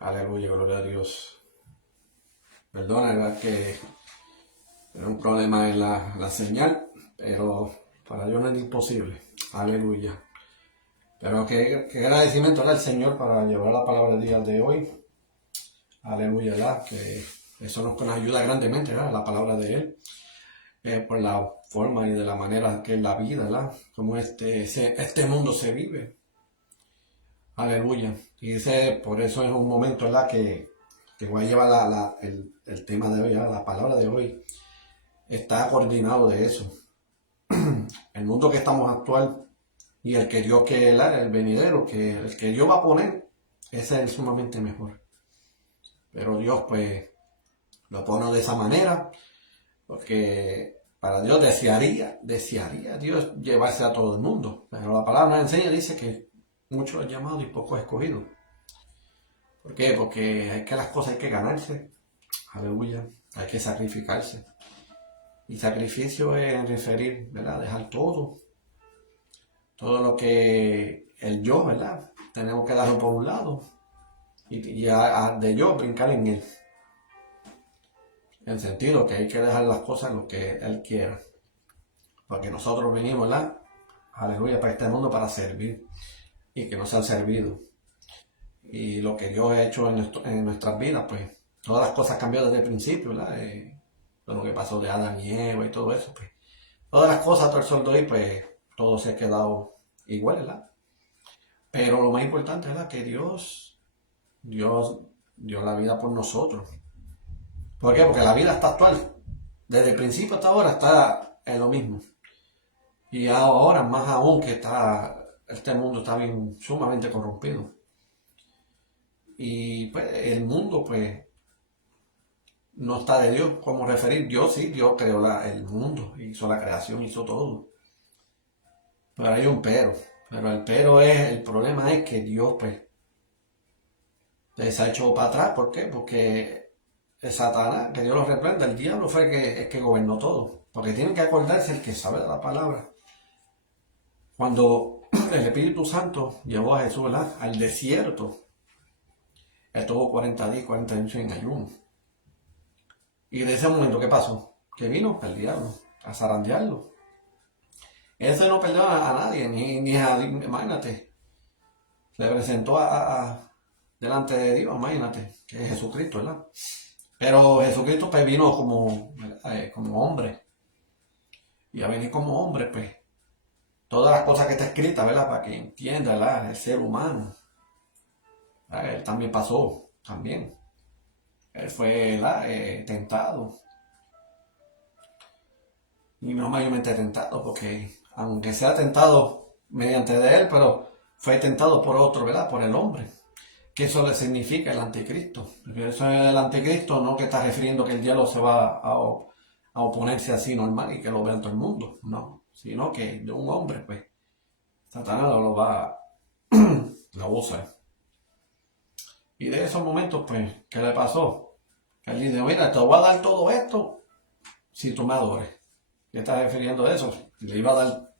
Aleluya, gloria a Dios. Perdona, ¿verdad? Que era un problema en la señal, pero para Dios no es imposible. Aleluya. Pero qué agradecimiento al Señor para llevar la palabra del día de hoy. Aleluya, ¿verdad? Que eso nos ayuda grandemente, ¿verdad? La palabra de Él. Por la forma y de la manera que es la vida, ¿verdad? Como este mundo se vive. Aleluya. Y por eso es un momento, ¿verdad? Que voy a llevar el tema de hoy, ¿verdad? La palabra de hoy. Está coordinado de eso. El mundo que estamos actual y el que Dios que el venidero, que el que Dios va a poner, ese es el sumamente mejor. Pero Dios pues lo pone de esa manera, porque para Dios desearía Dios llevarse a todo el mundo. Pero la palabra nos enseña, dice que muchos han llamado y pocos escogidos. ¿Por qué? Porque hay que las cosas hay que ganarse. Aleluya. Hay que sacrificarse. Y sacrificio es referir, ¿verdad? Dejar todo lo que el yo, ¿verdad? Tenemos que darlo por un lado y de yo brincar en él. En el sentido que hay que dejar las cosas en lo que él quiera. Porque nosotros venimos, ¿verdad? Aleluya, para este mundo para servir y que nos han servido. Y lo que Dios ha hecho en nuestras vidas, pues todas las cosas cambiaron desde el principio, ¿verdad? Lo que pasó de Adán y Eva y todo eso, pues todas las cosas hasta el sol de hoy, pues todo se ha quedado igual, ¿verdad? Pero lo más importante es que Dios dio la vida por nosotros. ¿Por qué? Porque la vida está actual. Desde el principio hasta ahora está en lo mismo. Y ahora más aún que este mundo está bien sumamente corrompido. Y pues el mundo pues no está de Dios. Como referir, Dios sí, Dios creó el mundo, hizo la creación, hizo todo. Pero hay un pero. Pero el problema es que Dios pues se ha hecho para atrás. ¿Por qué? Porque el Satanás, que Dios lo reprenda, el diablo fue el que gobernó todo. Porque tienen que acordarse el que sabe de la palabra. Cuando el Espíritu Santo llevó a Jesús, ¿verdad?, al desierto, él tuvo 40 días, 40 años en ayuno. Y de ese momento, ¿qué pasó? Que vino el diablo a zarandearlo. Ese no perdona a nadie, ni a, imagínate, se presentó delante de Dios, imagínate, que es Jesucristo, ¿verdad? Pero Jesucristo pues vino como hombre. Y a venir como hombre, pues, todas las cosas que está escrita, ¿verdad? Para que entienda, ¿verdad?, el ser humano. ¿Verdad? Él también pasó, también. Él fue, ¿verdad?, tentado. Y no mayormente tentado, porque aunque sea tentado mediante de él, pero fue tentado por otro, ¿verdad?, por el hombre. Que eso le significa el anticristo. Eso es el anticristo, no que está refiriendo que el diablo se va a oponerse así normal y que lo vea todo el mundo, no, sino que de un hombre, pues, Satanás lo va, lo usa. Y de esos momentos, pues, ¿qué le pasó? Que él dice, mira, te voy a dar todo esto si tú me adores. ¿Qué está refiriendo a eso? Le iba a dar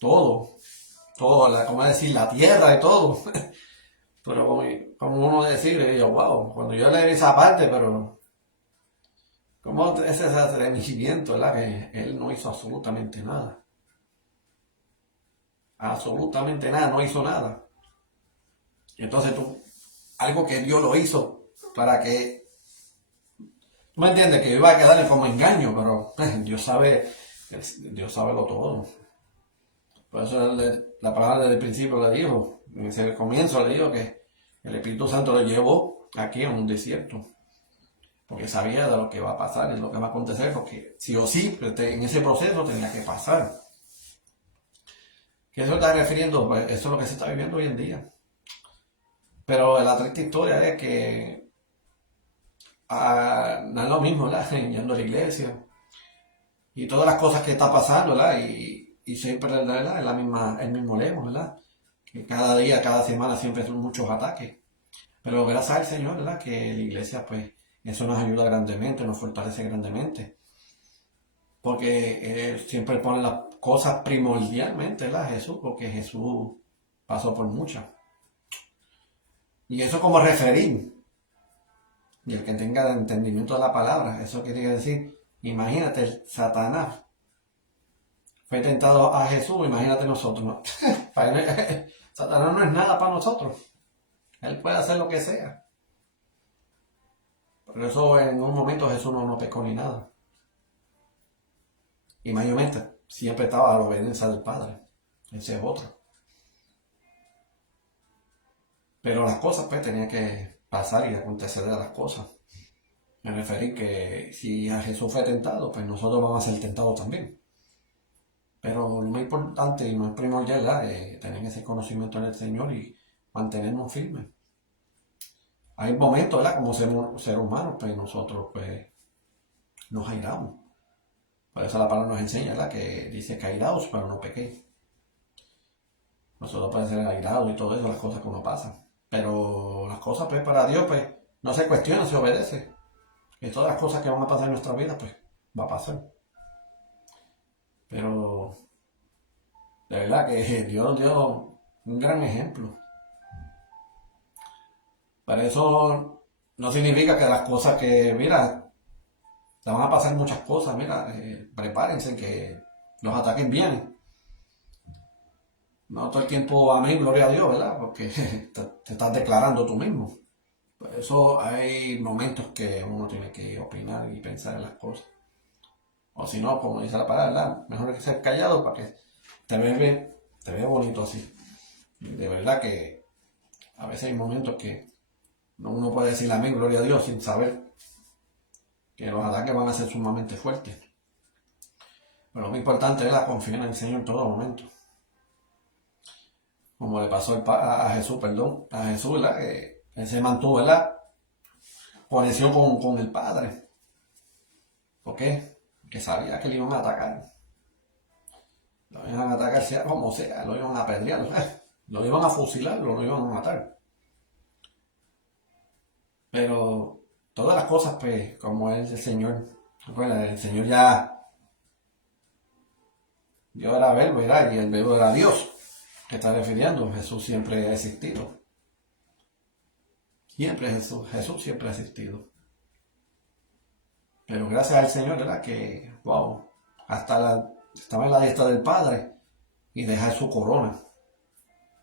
todo, como decir, la tierra y todo. Pero como uno decir, yo, wow, cuando yo leí esa parte, pero ¿cómo es ese atrevimiento, verdad? Que él no hizo absolutamente nada. Absolutamente nada, no hizo nada. Entonces algo que Dios lo hizo para que, tú me entiendes, que iba a quedar como engaño, pero Dios sabe lo todo. Por eso la palabra desde el principio le dijo, desde el comienzo le dijo que el Espíritu Santo lo llevó aquí en un desierto. Porque sabía de lo que va a pasar, de lo que va a acontecer, porque sí o sí, en ese proceso tenía que pasar. ¿Qué eso está refiriendo? Pues eso es lo que se está viviendo hoy en día. Pero la triste historia es que no es lo mismo, ¿verdad? Yendo a la iglesia y todas las cosas que está pasando, ¿verdad? Y siempre, ¿verdad?, es el mismo lema, ¿verdad? Que cada día, cada semana siempre son muchos ataques. Pero gracias al Señor, ¿verdad?, que la iglesia, pues, eso nos ayuda grandemente, nos fortalece grandemente. Porque siempre pone las cosas primordialmente, ¿verdad?, Jesús, porque Jesús pasó por muchas. Y eso como referir. Y el que tenga entendimiento de la palabra, eso quiere decir, imagínate, Satanás fue tentado a Jesús, imagínate nosotros, ¿no? Satanás no es nada para nosotros. Él puede hacer lo que sea. Por eso en un momento Jesús no pecó ni nada. Y mayormente siempre estaba a la obediencia del Padre. Ese es otro. Pero las cosas pues tenían que pasar y acontecer de las cosas. Me referí que si a Jesús fue tentado, pues nosotros vamos a ser tentados también. Pero lo más importante y más primordial es tener ese conocimiento en el Señor y mantenernos firmes. Hay momentos, ¿verdad? Como ser humanos, pues nosotros pues nos airamos. Por eso la palabra nos enseña, ¿verdad? Que dice que airaos, pero no pequéis. Nosotros podemos ser airados y todo eso, las cosas que nos pasan. Pero las cosas, pues, para Dios, pues, no se cuestionan, se obedece. Y todas las cosas que van a pasar en nuestra vida, pues, va a pasar. Pero, de verdad que Dios nos dio un gran ejemplo. Para eso no significa que las cosas que, mira, te van a pasar muchas cosas, mira, prepárense que los ataques vienen. No todo el tiempo, amén, gloria a Dios, ¿verdad? Porque te estás declarando tú mismo. Por eso hay momentos que uno tiene que opinar y pensar en las cosas. O si no, como dice la palabra, ¿verdad? Mejor que ser callado para que te veas bien, te veas bonito así. De verdad que a veces hay momentos que uno puede decir amén, gloria a Dios, sin saber que los ataques van a ser sumamente fuertes. Pero lo más importante es la confianza en el Señor en todo momento. Como le pasó a Jesús, perdón, a Jesús, ¿verdad? Que él se mantuvo, ¿verdad? Conexión con el Padre. ¿Por qué? Que sabía que le iban a atacar. Lo iban a atacar sea como sea, lo iban a apedrear, lo iban a fusilar, lo iban a matar. Pero todas las cosas, pues, como es el Señor, bueno, el Señor ya, Dios era verbo, ¿verdad? Y el verbo era Dios. ¿Qué está refiriendo? Jesús siempre ha existido. Siempre Jesús siempre ha existido. Pero gracias al Señor, ¿verdad? Que, wow, estaba en la diestra del Padre y dejar su corona.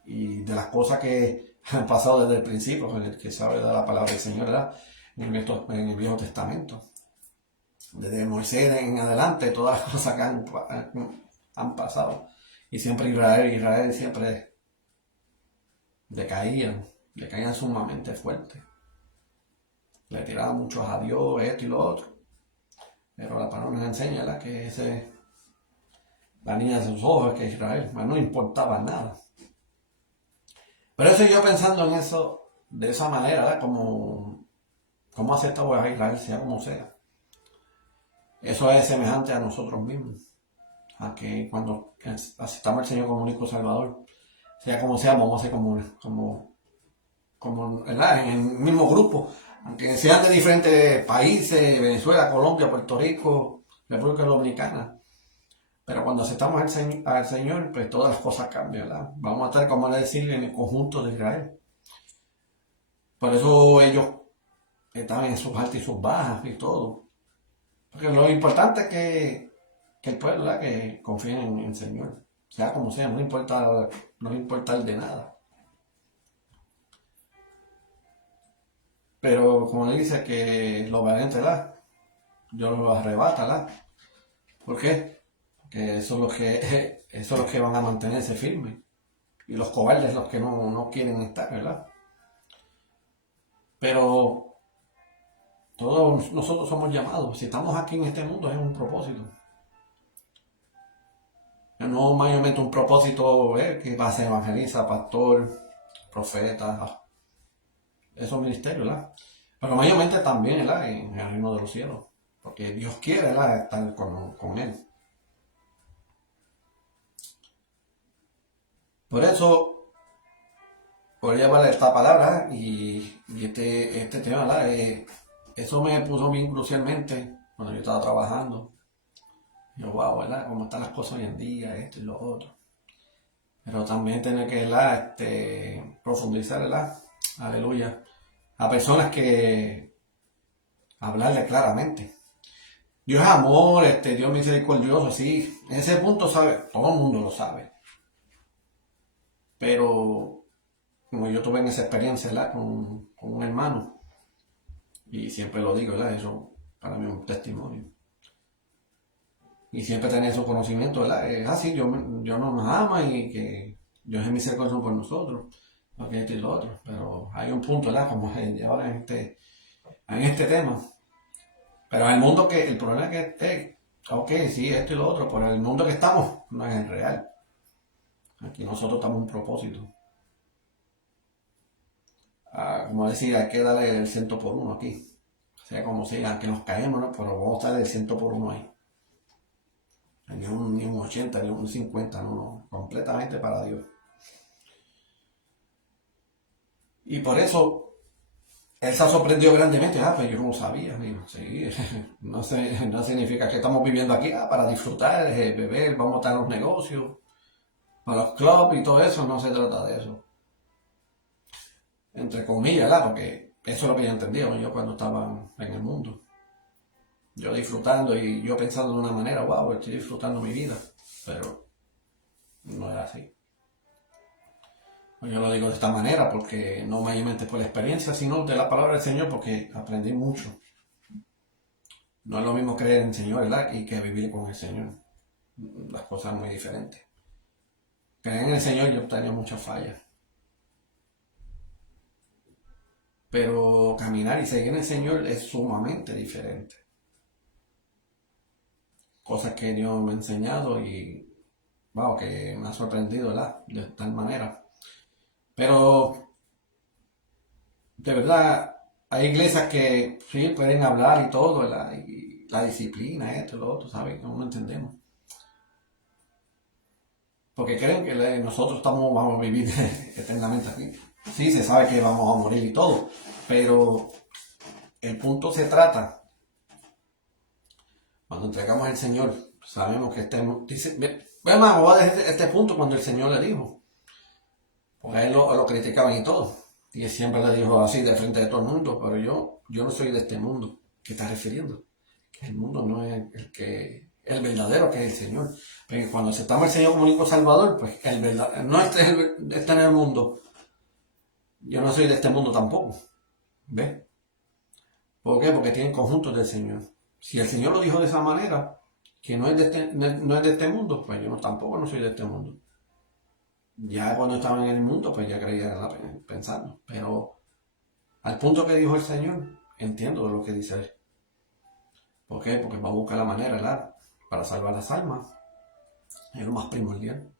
Y de las cosas que han pasado desde el principio, en el que sabe de la palabra del Señor, ¿verdad? En el Viejo Testamento. Desde Moisés en adelante, todas las cosas que han pasado. Y siempre Israel siempre decaían sumamente fuerte. Le tiraban muchos a Dios, esto y lo otro. Pero la palabra nos enseña, ¿verdad? Que la niña de sus ojos, que Israel, no importaba nada. Pero eso yo pensando en eso, de esa manera, ¿verdad? Como aceptamos a Israel, sea como sea. Eso es semejante a nosotros mismos. A que cuando aceptamos al Señor como único Salvador, sea como sea, vamos a ser como ¿verdad? En el mismo grupo. Aunque sean de diferentes países, Venezuela, Colombia, Puerto Rico, República Dominicana. Pero cuando aceptamos al Señor, pues todas las cosas cambian, ¿verdad? Vamos a estar, como le decir, en el conjunto de Israel. Por eso ellos están en sus altas y sus bajas y todo. Porque lo importante es que el pueblo, ¿verdad? Que confíen en el Señor. Sea como sea, no importa el de nada. Pero como le dice que los valientes, ¿verdad? Dios los arrebata, ¿verdad? ¿Por qué? Porque eso es los que van a mantenerse firmes. Y los cobardes los que no quieren estar, ¿verdad? Pero todos nosotros somos llamados. Si estamos aquí en este mundo es un propósito. No mayormente un propósito que va a ser evangelista, pastor, profeta, esos ministerios, ¿verdad? Pero mayormente también, ¿verdad? En el reino de los cielos. Porque Dios quiere, ¿verdad? Estar con Él. Por eso, por llevar esta palabra y este tema, ¿verdad? Eso me puso bien crucialmente cuando yo estaba trabajando. Yo, wow, ¿verdad? Cómo están las cosas hoy en día, esto y lo otro. Pero también tener que, ¿verdad? Profundizar, ¿verdad? aleluya, a personas que hablarle claramente. Dios es amor, Dios es misericordioso, sí, en ese punto sabe, todo el mundo lo sabe. Pero como yo tuve en esa experiencia, ¿verdad? Con un hermano, y siempre lo digo, ¿verdad? Eso para mí es un testimonio. Y siempre tener su conocimiento, ¿verdad? Es así, Dios no nos ama y que Dios es misericordioso por nosotros, lo que esto y lo otro. Pero hay un punto, ¿verdad? Como ahora en este tema. Pero en el mundo el problema es que, ok, sí, esto y lo otro, pero el mundo que estamos no es el real. Aquí nosotros estamos en un propósito. Como decir, hay que darle el 100 por 1 aquí. Sea como sea, aunque nos caemos, ¿no? Pero vamos a darle el 100 por 1 ahí. Ni un 80, ni un 50, no, completamente para Dios. Y por eso, él se ha sorprendido grandemente, pues yo no sabía, amigo. Sí, no significa que estamos viviendo aquí para disfrutar, beber, vamos a estar en los negocios, para los clubs y todo eso, no se trata de eso. Entre comillas, ¿verdad? Porque eso es lo que yo entendía yo cuando estaba en el mundo. Yo disfrutando y yo pensando de una manera, wow, estoy disfrutando mi vida. Pero no era así. Yo lo digo de esta manera porque no mayormente por la experiencia, sino de la palabra del Señor porque aprendí mucho. No es lo mismo creer en el Señor, ¿verdad? Y que vivir con el Señor. Las cosas muy diferentes. Creer en el Señor yo tenía muchas fallas. Pero caminar y seguir en el Señor es sumamente diferente. Cosas que Dios me ha enseñado y wow, que me ha sorprendido, ¿verdad? De tal manera. Pero de verdad hay iglesias que sí pueden hablar y todo, ¿verdad? Y la disciplina, esto y lo otro, ¿sabes? No entendemos. Porque creen que nosotros vamos a vivir eternamente aquí. Sí, se sabe que vamos a morir y todo, pero el punto se trata, cuando entregamos al Señor, sabemos que dice, vamos a decir este punto cuando el Señor le dijo, porque a él lo criticaban y todo, y él siempre le dijo así de frente de todo el mundo, pero yo no soy de este mundo. ¿Qué está refiriendo? Que el mundo no es el verdadero, que es el Señor. Pero cuando aceptamos al Señor como único Salvador, pues el verdadero, no está en el mundo. Yo no soy de este mundo tampoco. ¿Ves? ¿Por qué? Porque tienen conjuntos del Señor. Si el Señor lo dijo de esa manera, que no es de este mundo, pues yo tampoco no soy de este mundo. Ya cuando estaba en el mundo, pues ya creía pensando. Pero al punto que dijo el Señor, entiendo de lo que dice él. ¿Por qué? Porque va a buscar la manera, ¿verdad? Para salvar las almas. Es lo más primordial.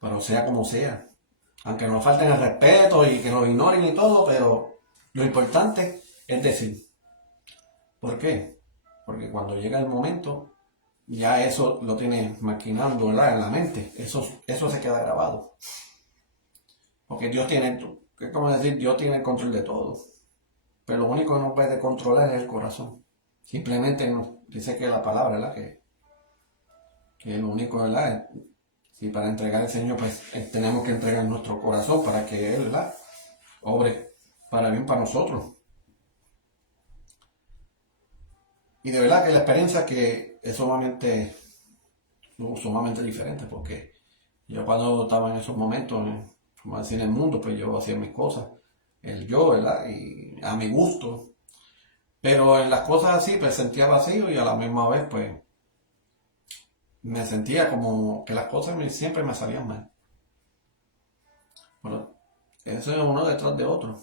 Pero sea como sea. Aunque nos falten el respeto y que nos ignoren y todo, pero lo importante es decir. ¿Por qué? Porque cuando llega el momento, ya eso lo tienes maquinando, ¿verdad? En la mente. Eso se queda grabado. Porque Dios tiene, es como decir, Dios tiene el control de todo. Pero lo único que no puede controlar es el corazón. Simplemente nos dice que la palabra, ¿verdad? Que lo único, ¿verdad? Si para entregar al Señor, pues tenemos que entregar nuestro corazón para que Él, ¿verdad? Obre para bien para nosotros. Y de verdad que la experiencia que es sumamente diferente, porque yo cuando estaba en esos momentos, como decir, en el mundo, pues yo hacía mis cosas, el yo, ¿verdad? Y a mi gusto. Pero en las cosas así, pues sentía vacío y a la misma vez, pues me sentía como que las cosas siempre me salían mal. Bueno, eso es uno detrás de otro.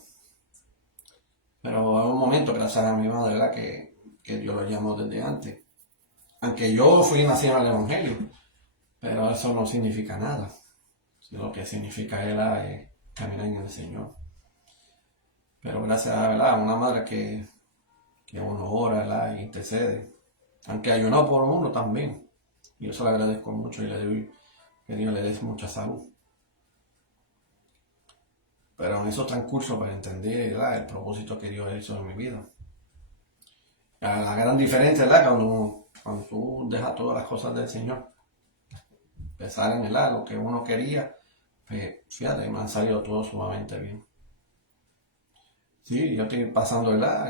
Pero hay un momento, gracias a mi madre, ¿verdad? Que yo lo llamo desde antes. Aunque yo fui nacido en el Evangelio, pero eso no significa nada. Lo que significa es caminar en el Señor. Pero gracias a, ¿verdad? A una madre que uno ora, ¿verdad? Y intercede. Aunque ayunó por uno también. Y yo se lo agradezco mucho y le doy que Dios le dé mucha salud. Pero en esos transcursos pues entendí, ¿verdad? El propósito que Dios hizo en mi vida. La gran diferencia, ¿verdad? Cuando tú dejas todas las cosas del Señor, pensar en lo que uno quería, pues fíjate, me han salido todo sumamente bien. Sí, yo estoy pasando, ¿verdad?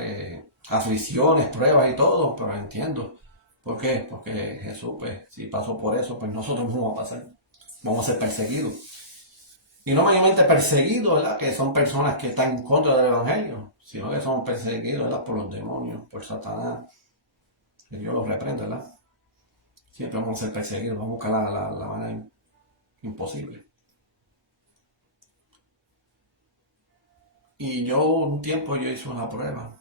Aflicciones, pruebas y todo, pero entiendo. ¿Por qué? Porque Jesús, pues, si pasó por eso, pues nosotros no vamos a pasar. Vamos a ser perseguidos. Y no mayormente perseguidos, ¿verdad? Que son personas que están en contra del Evangelio, sino que son perseguidos, ¿verdad? Por los demonios, por Satanás. Que Dios los reprende, ¿verdad? Siempre vamos a ser perseguidos, vamos a buscar la manera imposible. Y yo un tiempo yo hice una prueba,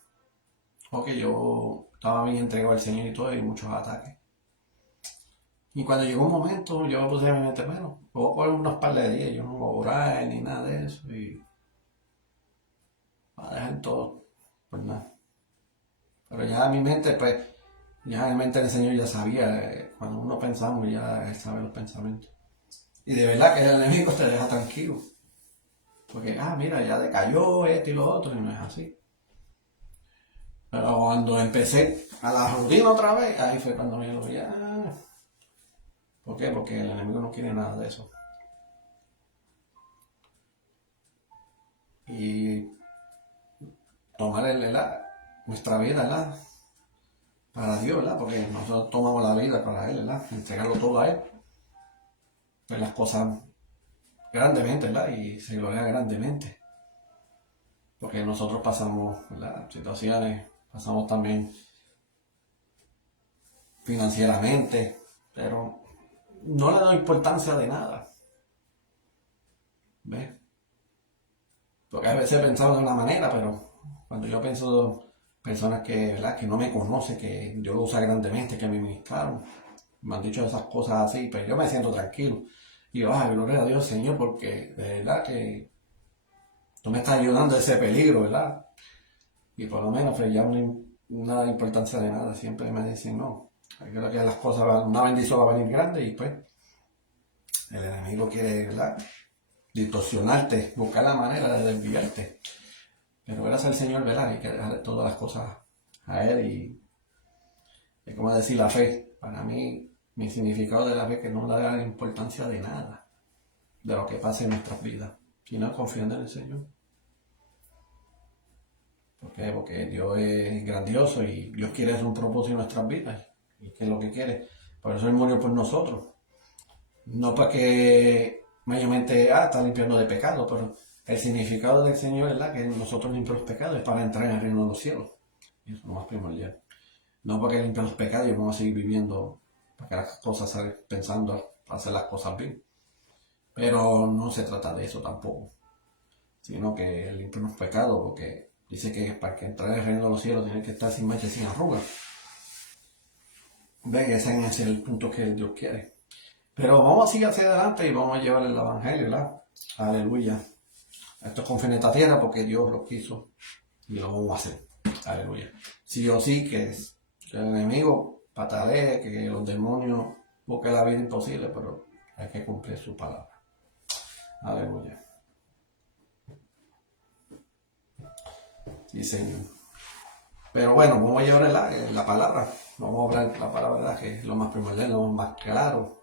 porque yo estaba bien entregado al Señor y todo, y muchos ataques. Y cuando llegó un momento, yo me puse a mi mente, bueno, puedo por unos par de días, yo no voy a orar ni nada de eso, y a dejar todo, pues nada. Pero ya mi mente, pues, ya en mente del Señor ya sabía, cuando uno pensamos, ya Él sabe los pensamientos. Y de verdad que el enemigo te deja tranquilo. Porque, mira, ya decayó esto y lo otro, y no es así. Pero cuando empecé a la rutina otra vez, ahí fue cuando yo lo vi. ¿Por qué? Porque el enemigo no quiere nada de eso. Y tomar nuestra vida, ¿verdad? Para Dios, ¿verdad? Porque nosotros tomamos la vida para Él, ¿verdad? Entregarlo todo a Él. Pues las cosas grandemente, ¿verdad? Y se gloria grandemente. Porque nosotros pasamos, ¿verdad? Situaciones, pasamos también financieramente, pero no le doy importancia de nada. ¿Ves? Porque a veces he pensado de una manera, pero cuando yo pienso personas que, ¿verdad? Que no me conocen, que Dios lo usa grandemente, que me ministraron, me han dicho esas cosas así, pero yo me siento tranquilo. Y yo, gloria a Dios, Señor, porque de verdad que tú me estás ayudando a ese peligro, ¿verdad? Y por lo menos, pues ya no da importancia de nada. Siempre me dicen, no, creo que las cosas, una bendición va a venir grande y pues el enemigo quiere, ¿verdad? Distorsionarte, buscar la manera de desviarte. Pero gracias al Señor, ¿verdad? Hay que dejar todas las cosas a Él y es como decir la fe. Para mí, mi significado de la fe es que no le da importancia de nada, de lo que pase en nuestras vidas, sino confiando en el Señor. ¿Por qué? Porque Dios es grandioso y Dios quiere hacer un propósito en nuestras vidas. ¿Y qué es lo que quiere? Por eso Él murió por nosotros. No para que mayormente está limpiando de pecado, pero el significado del Señor es la que nosotros limpiamos los pecados es para entrar en el reino de los cielos. Y eso es lo más primordial. No para que limpiar los pecados y vamos a seguir viviendo para que las cosas salgan pensando hacer las cosas bien. Pero no se trata de eso tampoco, sino que limpiar los pecados, porque dice que para que entrar en el reino de los cielos tiene que estar sin mancha y sin arrugas. Ven, ese es el punto que Dios quiere. Pero vamos a seguir hacia adelante y vamos a llevar el evangelio, ¿verdad? Aleluya. Esto es con fe en esta tierra porque Dios lo quiso y lo vamos a hacer. Aleluya. Sí o sí que el enemigo patalee, que los demonios busquen la vida imposible, pero hay que cumplir su palabra. Aleluya. Sí, Señor. Pero bueno, vamos a llevar la palabra. Vamos a hablar la palabra, ¿verdad? Que es lo más primordial, lo más claro.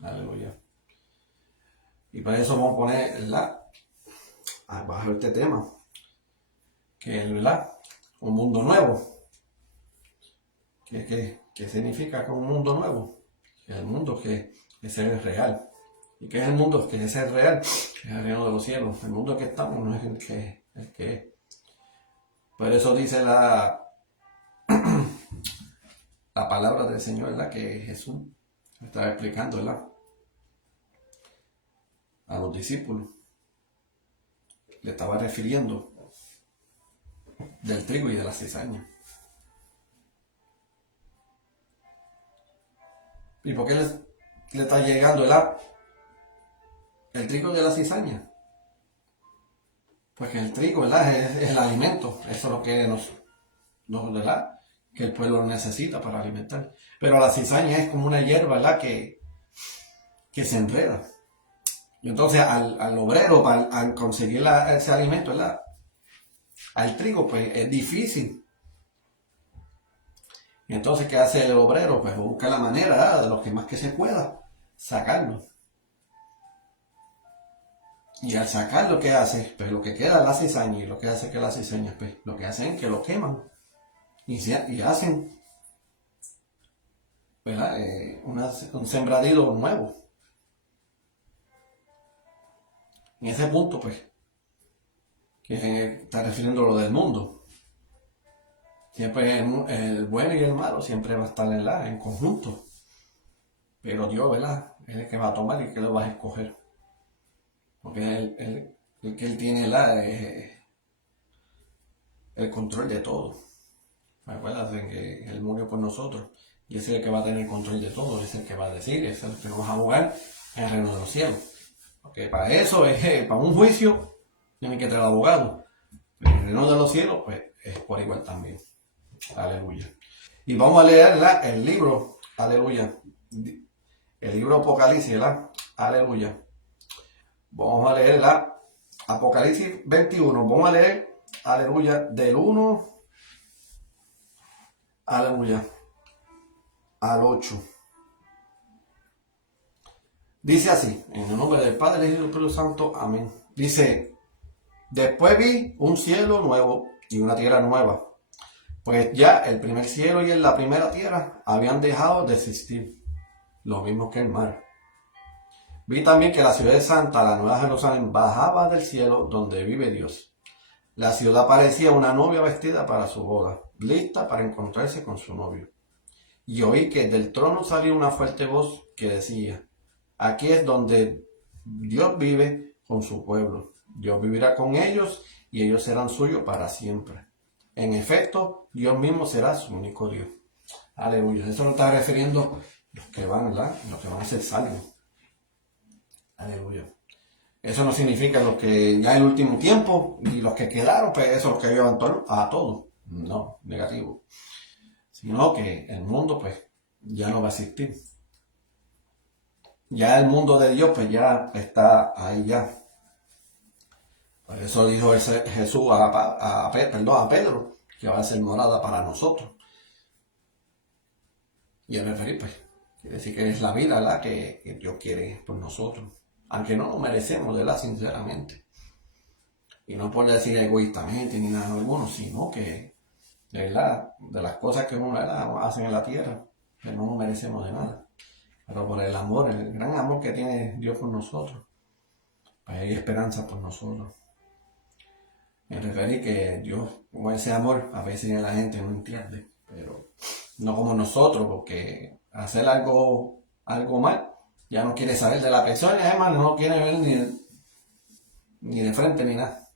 Aleluya. Y para eso vamos a poner bajo este tema, que es, ¿verdad? Un mundo nuevo. ¿Qué significa que un mundo nuevo? Que el mundo que es el real. ¿Y qué es el mundo que es el real? Que es el reino de los cielos. El mundo que estamos no es el que es. Por eso dice la palabra del Señor, ¿verdad? Que Jesús estaba explicando, ¿verdad? A los discípulos. Le estaba refiriendo del trigo y de la cizaña. ¿Y por qué le está llegando el trigo de la cizaña? Pues que el trigo, ¿verdad? Es el alimento. Eso es lo que ¿verdad? Que el pueblo necesita para alimentar. Pero la cizaña es como una hierba, ¿verdad? Que se enreda. Y entonces al obrero, al conseguir ese alimento, ¿verdad? Al trigo, pues es difícil. Y entonces, ¿qué hace el obrero? Pues busca la manera, ¿verdad? De lo que más que se pueda, sacarlo. Y al sacar lo que hace, pues lo que queda la cizaña, y lo que hace que la cizaña, pues lo que hacen es que lo queman y hacen, ¿verdad? Un sembradío nuevo. En ese punto, pues, que está refiriendo lo del mundo. Siempre el bueno y el malo siempre va a estar en conjunto. Pero Dios, ¿verdad? Es el que va a tomar y que lo va a escoger. Porque el que Él tiene el control de todo. Acuérdate que Él murió por nosotros. Y es el que va a tener el control de todo. Es el que va a decir, es el que nos va a jugar en el reino de los cielos. Porque para eso, para un juicio, tiene que tener abogado. Pero en el reino de los cielos, pues, es por igual también. Aleluya. Y vamos a leer el libro, aleluya. El libro Apocalipsis, ¿verdad? Aleluya. Vamos a leer Apocalipsis 21. Vamos a leer, aleluya, del 1, aleluya, al 8. Dice así, en el nombre del Padre, del Hijo y del Espíritu Santo, amén. Dice, después vi un cielo nuevo y una tierra nueva, pues ya el primer cielo y la primera tierra habían dejado de existir, lo mismo que el mar. Vi también que la ciudad de Santa, la Nueva Jerusalén, bajaba del cielo donde vive Dios. La ciudad parecía una novia vestida para su boda, lista para encontrarse con su novio. Y oí que del trono salió una fuerte voz que decía, aquí es donde Dios vive con su pueblo. Dios vivirá con ellos y ellos serán suyos para siempre. En efecto, Dios mismo será su único Dios. Aleluya. Eso no está refiriendo a los que van, ¿verdad? Los que van a ser salvos. Aleluya. Eso no significa los que ya en el último tiempo y los que quedaron, pues eso es lo que llevan a todos. No, negativo. Sino que el mundo, pues, ya no va a existir. Ya el mundo de Dios, pues, ya está ahí ya. Por eso dijo Jesús a Pedro, que va a ser morada para nosotros. Y el referir, pues, quiere decir que es la vida, ¿verdad? Que Dios quiere por nosotros. Aunque no lo merecemos, ¿verdad? Sinceramente. Y no por decir egoístamente ni nada alguno, sino que, ¿verdad? De las cosas que uno hacen en la tierra, que no nos merecemos de nada. Pero por el amor, el gran amor que tiene Dios por nosotros, pues hay esperanza por nosotros. Me referí que Dios, con ese amor, a veces la gente no entiende, pero no como nosotros, porque hacer algo mal, ya no quiere saber de la persona, además no quiere ver ni de frente ni nada.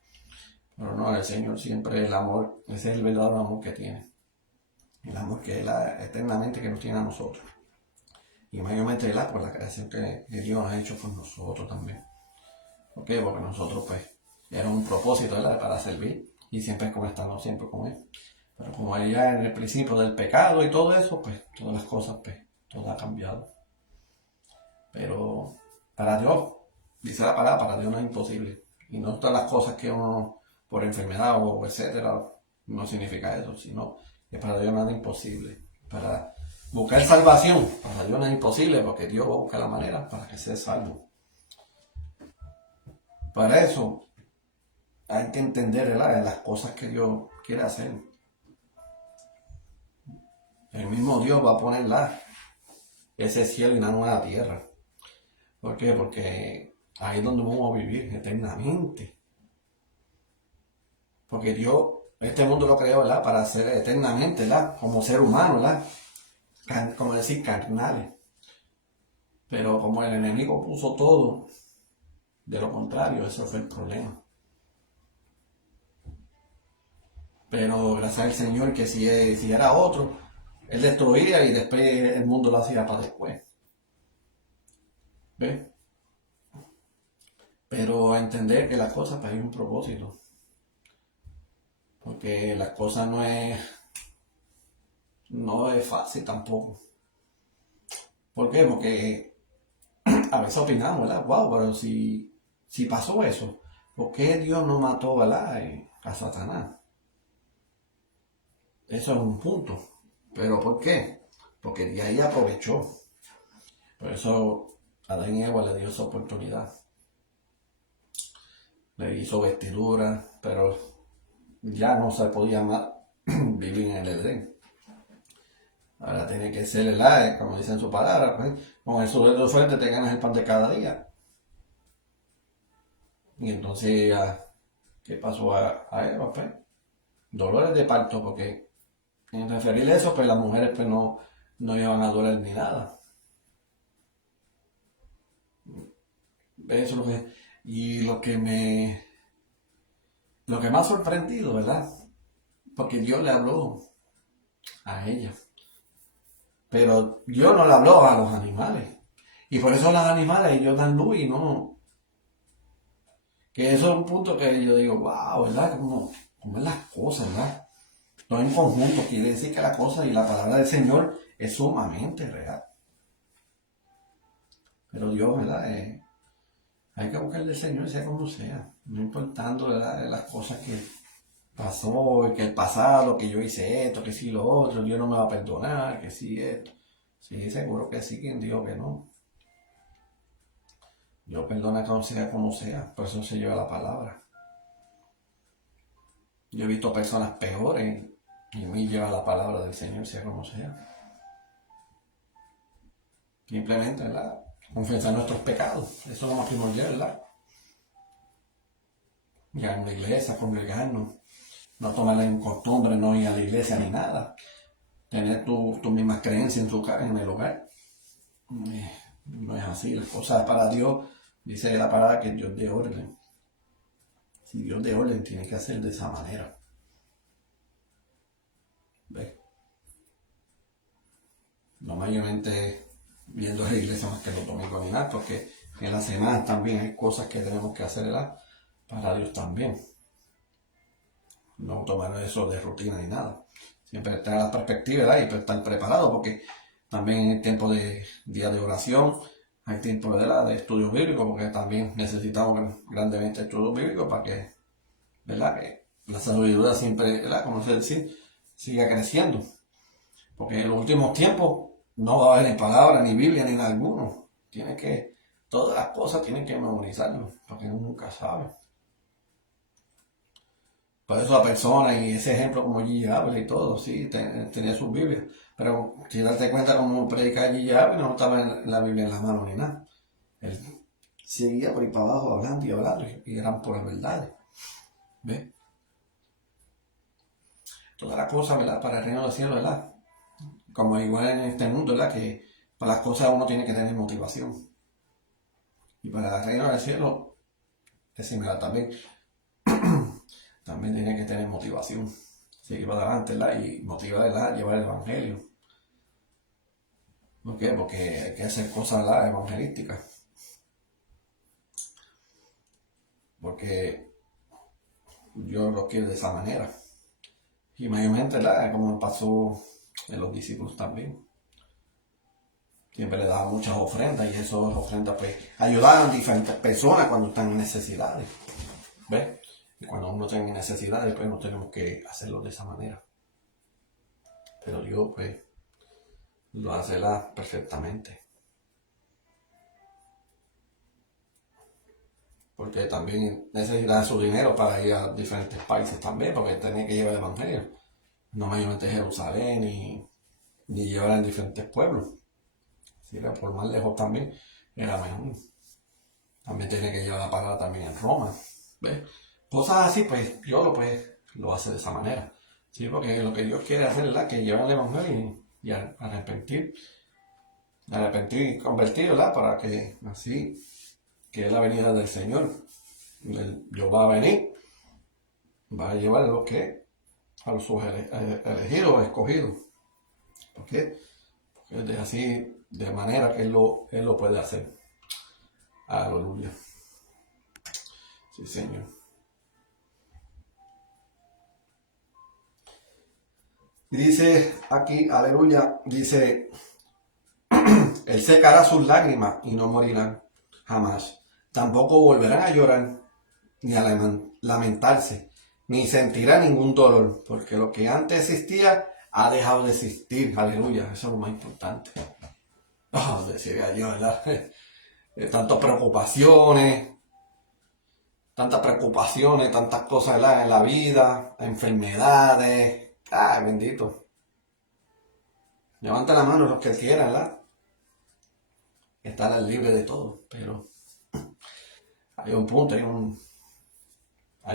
Pero no, el Señor siempre el amor, ese es el verdadero amor que tiene. El amor que Él eternamente que nos tiene a nosotros. Y mayormente por la creación que Dios ha hecho por nosotros también. ¿Por qué? Porque nosotros pues era un propósito, ¿verdad? Para servir y siempre es como estamos siempre con Él. Pero como ya en el principio del pecado y todo eso, pues todas las cosas, pues todo ha cambiado. Pero para Dios, dice la palabra, para Dios no es imposible. Y no todas las cosas que uno, por enfermedad o etcétera, no significa eso, sino que para Dios nada es imposible. Para buscar salvación, para Dios no es imposible, porque Dios va a buscar la manera para que sea salvo. Para eso hay que entender, ¿verdad?, las cosas que Dios quiere hacer. El mismo Dios va a poner ese cielo y una nueva tierra. ¿Por qué? Porque ahí es donde vamos a vivir eternamente. Porque Dios, este mundo lo creó, ¿verdad?, para ser eternamente, ¿verdad?, como ser humano, ¿verdad?, como decir, carnales. Pero como el enemigo puso todo de lo contrario, eso fue el problema. Pero gracias al Señor que si era otro, Él destruía y después el mundo lo hacía para después. ¿Ves? Pero entender que las cosas pues, hay un propósito. Porque las cosas no es fácil tampoco. ¿Por qué? Porque a veces opinamos, ¿verdad? Wow, pero si pasó eso, ¿por qué Dios no mató, ¿verdad?, a Satanás? Eso es un punto. ¿Pero por qué? Porque de ahí aprovechó. Por eso Adán y Eva le dio esa oportunidad. le hizo vestiduras, pero ya no se podía más vivir en el Edén. Ahora tiene que ser el aire, como dice en su palabra, pues, con el sudor de tu frente te ganas el pan de cada día. Y entonces, ¿qué pasó a Eva? Pues, dolores de parto, porque en referirle a eso, pues las mujeres pues no iban a doler ni nada. Eso es lo que, y lo que me ha sorprendido, ¿verdad? Porque Dios le habló a ella, pero Dios no le habló a los animales. Y por eso los animales ellos dan luz y no. Que eso es un punto que yo digo, wow, ¿verdad? Como es las cosas, ¿verdad? Todo en conjunto quiere decir que la cosa y la palabra del Señor es sumamente real. Pero Dios, ¿verdad? Hay que buscar del Señor sea como sea, no importando, ¿verdad? Las cosas que pasó, que el pasado, que yo hice esto, que sí lo otro, Dios no me va a perdonar, que sí esto. Sí, seguro que sí, quien dijo que no. Dios perdona como sea, por eso se lleva la palabra. Yo he visto personas peores y a mí lleva la palabra del Señor, sea como sea. Simplemente, ¿verdad? Confesar nuestros pecados, eso es lo más primordial, ¿verdad? Ya en la iglesia, congregarnos, no tomar en costumbre, no ir a la iglesia ni nada. Tener tu misma creencia en el hogar. No es así, las cosas para Dios, dice la palabra que Dios de orden. Si Dios de orden tiene que hacer de esa manera. ¿Ves? No mayormente viendo la iglesia más que los domingos ni nada, porque en la semana también hay cosas que tenemos que hacer, ¿verdad? Para Dios también. No tomar eso de rutina ni nada. Siempre estar a la perspectiva, ¿verdad? Y estar preparado, porque también en el tiempo de día de oración, hay tiempo, ¿verdad? De estudio bíblico, porque también necesitamos grandemente estudio bíblico para que, ¿verdad? Que la sabiduría siempre, ¿verdad? Como se dice, siga creciendo. Porque en los últimos tiempos no va a haber ni palabra, ni Biblia, ni nada alguno. Todas las cosas tienen que memorizarlo, porque uno nunca sabe. Por eso la persona y ese ejemplo como Gigi habla y todo, sí, tenía sus Biblias. Pero si darte cuenta como predicar Gigi habla, no estaba en la Biblia en la mano ni nada. Él seguía por ahí para abajo hablando y hablando y eran puras verdades. ¿Ves? Todas las cosas, ¿verdad? Para el reino del cielo, ¿verdad? Como igual en este mundo, ¿verdad? Que para las cosas uno tiene que tener motivación. Y para el reino del cielo es similar también. También tiene que tener motivación. Seguir para adelante, ¿verdad? Y motivar, ¿verdad? Llevar el evangelio. ¿Por qué? Porque hay que hacer cosas, ¿verdad? Evangelísticas. Porque Dios lo quiere de esa manera. Y mayormente, ¿verdad? Como pasó en los discípulos también. Siempre le daban muchas ofrendas y esas ofrendas pues ayudaban a diferentes personas cuando están en necesidades. ¿Ves? Y cuando uno tiene necesidades, pues no tenemos que hacerlo de esa manera. Pero Dios, pues, lo hace perfectamente. Porque también necesita su dinero para ir a diferentes países también, porque tenía que llevar el evangelio. No mayormente Jerusalén, ni llevar en diferentes pueblos. Si era por más lejos también, era mejor. También tenía que llevar la palabra también en Roma. ¿Ves? Cosas así, pues, Dios lo hace de esa manera. ¿Sí? Porque lo que Dios quiere hacer es que llevar el evangelio y arrepentir y convertir, ¿verdad? Para que así, que es la venida del Señor. Dios va a venir, va a llevar lo que a los elegidos o escogidos. ¿Por qué? Porque es así, de manera que Él lo puede hacer. Aleluya. Sí, Señor. Y dice aquí, aleluya, dice, Él secará sus lágrimas y no morirán jamás. Tampoco volverán a llorar ni a lamentarse, ni sentirá ningún dolor, porque lo que antes existía ha dejado de existir. Aleluya, eso es lo más importante. Decir a Dios, ¿verdad? Tantas preocupaciones, tantas preocupaciones, tantas cosas, ¿verdad?, en la vida, enfermedades. Ay, bendito. Levanta la mano los que quieran, ¿verdad? Estar libre de todo, pero hay un punto, hay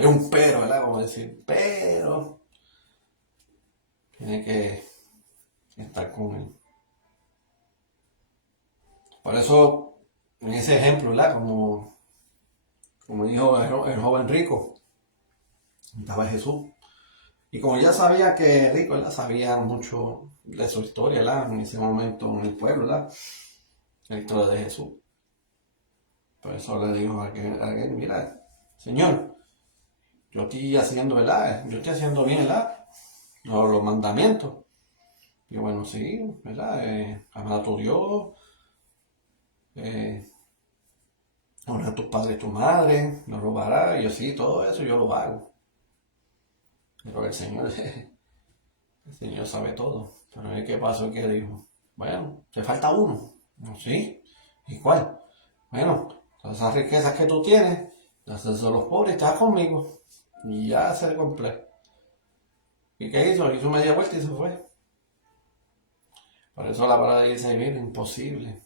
un pero, ¿verdad? Como decir, pero tiene que estar con él. Por eso, en ese ejemplo, ¿verdad? Como dijo el joven rico, estaba Jesús. Y como ya sabía que rico, ¿verdad?, sabía mucho de su historia, ¿verdad?, en ese momento en el pueblo, ¿verdad?, la historia de Jesús. Por eso le dijo a aquel, mira, Señor, yo estoy haciendo, ¿verdad?, yo estoy haciendo bien, ¿verdad?, los mandamientos. Y bueno, sí, ¿verdad?, amar a tu Dios, honrar a tus padres y tu madre, no robarás, y yo sí, todo eso yo lo hago. Pero el Señor sabe todo. Pero ¿qué pasó? ¿Qué dijo? Bueno, te falta uno. No, sí. ¿Y cuál? Bueno, todas esas riquezas que tú tienes, las de los pobres, estás conmigo. Y ya se cumple. ¿Y qué hizo? Hizo media vuelta y se fue. Por eso la palabra dice, mira, imposible.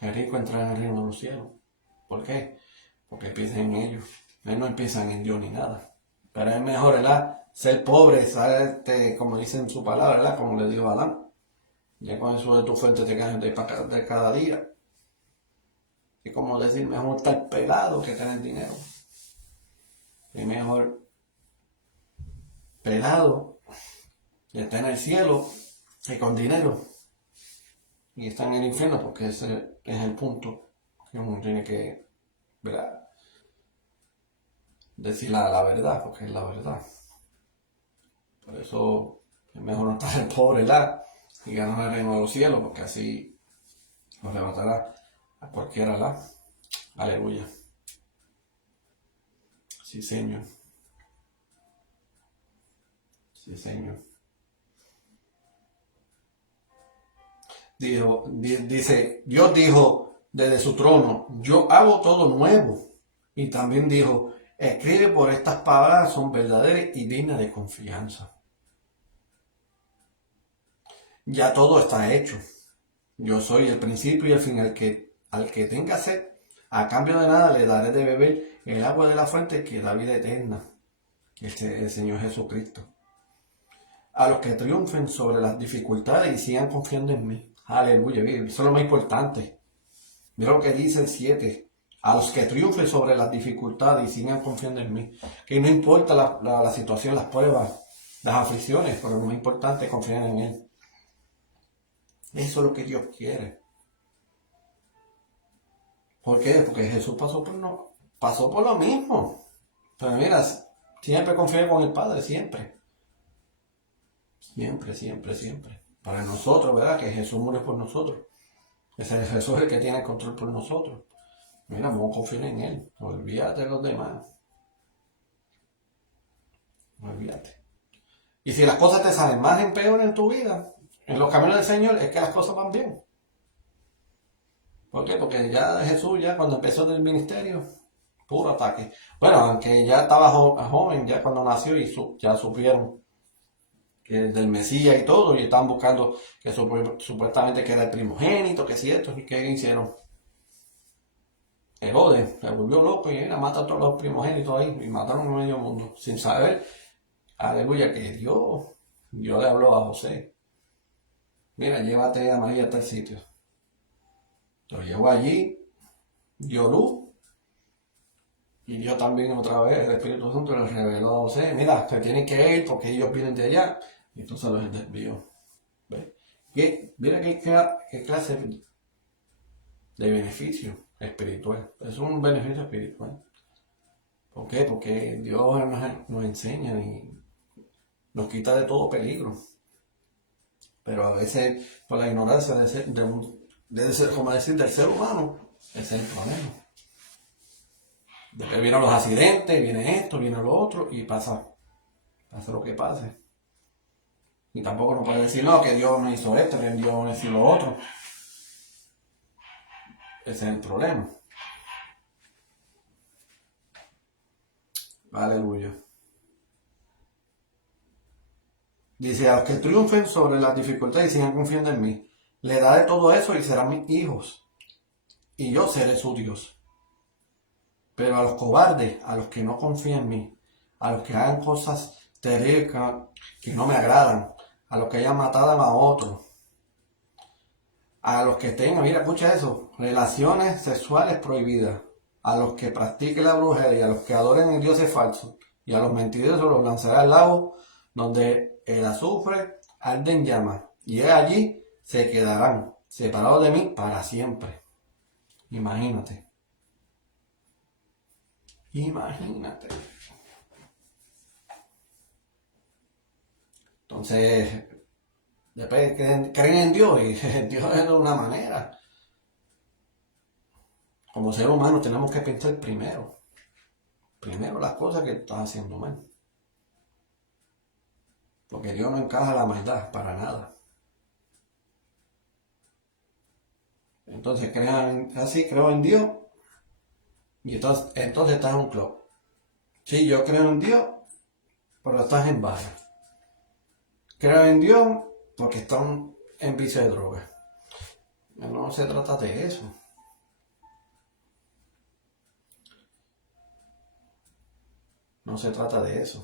El rico entra en el reino de los cielos. ¿Por qué? Porque piensan en ellos. Ellos no piensan en Dios ni nada. Pero es mejor, ¿verdad?, ser pobre, como dice en su palabra, ¿verdad?, como le dijo a Adán. Ya con eso de tu fuente te caes de cada día. Es como decir, mejor estar pelado que tener dinero. Es mejor pelado que estar en el cielo que con dinero. Y estar en el infierno, porque ese es el punto que uno tiene que, ¿verdad?, decir la verdad, porque es la verdad. Por eso es mejor no estar pobre, ¿verdad?, y ganar el reino de los cielos, porque así nos levantará a cualquiera, ¿verdad? Aleluya. Sí, Señor. Sí, Señor. Dice, Dios dijo desde su trono, yo hago todo nuevo. Y también dijo, escribe, por estas palabras son verdaderas y dignas de confianza. Ya todo está hecho. Yo soy el principio y el fin. Al que tenga sed, a cambio de nada le daré de beber el agua de la fuente que da vida eterna. Este es el Señor Jesucristo. A los que triunfen sobre las dificultades y sigan confiando en mí. Aleluya, eso es lo más importante. Mira lo que dice el 7. A los que triunfen sobre las dificultades y sigan confiando en mí. Que no importa la situación, las pruebas, las aflicciones, pero lo más importante es confiar en Él. Eso es lo que Dios quiere. ¿Por qué? Porque Jesús pasó por lo mismo. Pero mira, siempre confía con el Padre, siempre. Siempre, siempre, siempre. Para nosotros, ¿verdad?, que Jesús murió por nosotros. Ese es Jesús el que tiene el control por nosotros. Mira, vamos a confiar en Él. Olvídate de los demás. Olvídate. Y si las cosas te salen más en peor en tu vida, en los caminos del Señor, es que las cosas van bien. ¿Por qué? Porque ya Jesús, ya cuando empezó el ministerio, puro ataque. Bueno, aunque ya estaba joven, ya cuando nació, y ya supieron que del Mesías y todo, y estaban buscando que supuestamente que era el primogénito, que si esto, y que hicieron. Herodes se volvió loco y era mata a todos los primogénitos ahí, y mataron a medio mundo, sin saber, aleluya, que Dios le habló a José. Mira, llévate a María a tal sitio. Lo llevó allí, dio luz, y Dios también otra vez, el Espíritu Santo le reveló a José, mira, se tienen que ir porque ellos vienen de allá, y entonces los desvió. Mira qué clase de beneficio espiritual. Es un beneficio espiritual. ¿Por qué? Porque Dios nos enseña y nos quita de todo peligro. Pero a veces, por la ignorancia como decir, del ser humano, ese es el problema. Después vienen los accidentes, viene esto, viene lo otro, y pasa lo que pase. Y tampoco nos puede decir, no, que Dios no hizo esto, que Dios no hizo lo otro. Ese es el problema. Aleluya. Dice, a los que triunfen sobre las dificultades y sigan confiando en mí, le daré todo eso y serán mis hijos, y yo seré su Dios. Pero a los cobardes, a los que no confían en mí, a los que hagan cosas terribles que no me agradan, a los que hayan matado a otros, a los que tengan, mira, escucha eso, relaciones sexuales prohibidas, a los que practiquen la brujería, a los que adoren en dioses falsos, y a los mentirosos los lanzaré al lago donde el azufre arde en llamas, y allí se quedarán separados de mí para siempre. Imagínate. Imagínate. Entonces, después creen en Dios y Dios es de una manera. Como ser humano tenemos que pensar primero. Primero las cosas que estás haciendo mal. Porque Dios no encaja la maldad para nada. Entonces crean así, creo en Dios. Y entonces estás en un club. Sí, yo creo en Dios, pero estás en barra. Creo en Dios porque están en vicio de droga. No se trata de eso. No se trata de eso.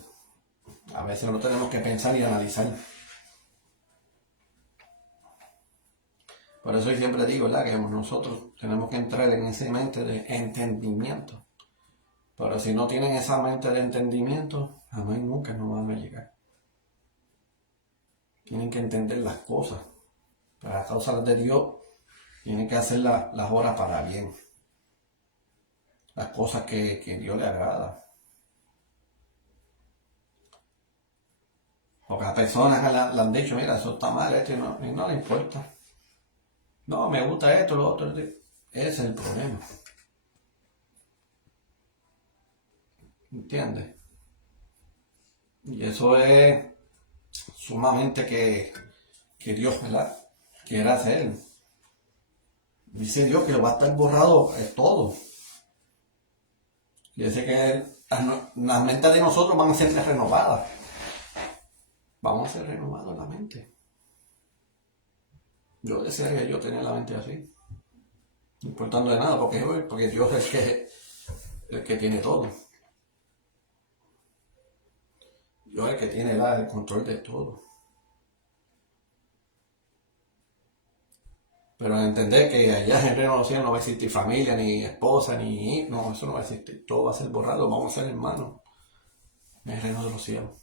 A veces no tenemos que pensar y analizar. Por eso yo siempre digo, ¿verdad?, que nosotros tenemos que entrar en esa mente de entendimiento. Pero si no tienen esa mente de entendimiento, jamás y nunca no van a llegar. Tienen que entender las cosas. Para causas de Dios, tienen que hacer las obras para bien. Las cosas que Dios le agrada. Porque a personas que le han dicho, mira, eso está mal, esto y no le importa. No, me gusta esto, lo otro. Ese es el problema. ¿Entiendes? Y eso es sumamente que Dios, ¿verdad?, quiere hacer. Dice Dios que va a estar borrado todo. Dice que las mentes de nosotros van a ser renovadas. Vamos a ser renovados la mente. Yo desearía yo tener la mente así. No importando de nada, porque Dios es el que tiene todo. Dios es el que tiene el control de todo. Pero entender que allá en el reino de los cielos no va a existir familia, ni esposa, ni hijos. No, eso no va a existir. Todo va a ser borrado. Vamos a ser hermanos en el reino de los cielos.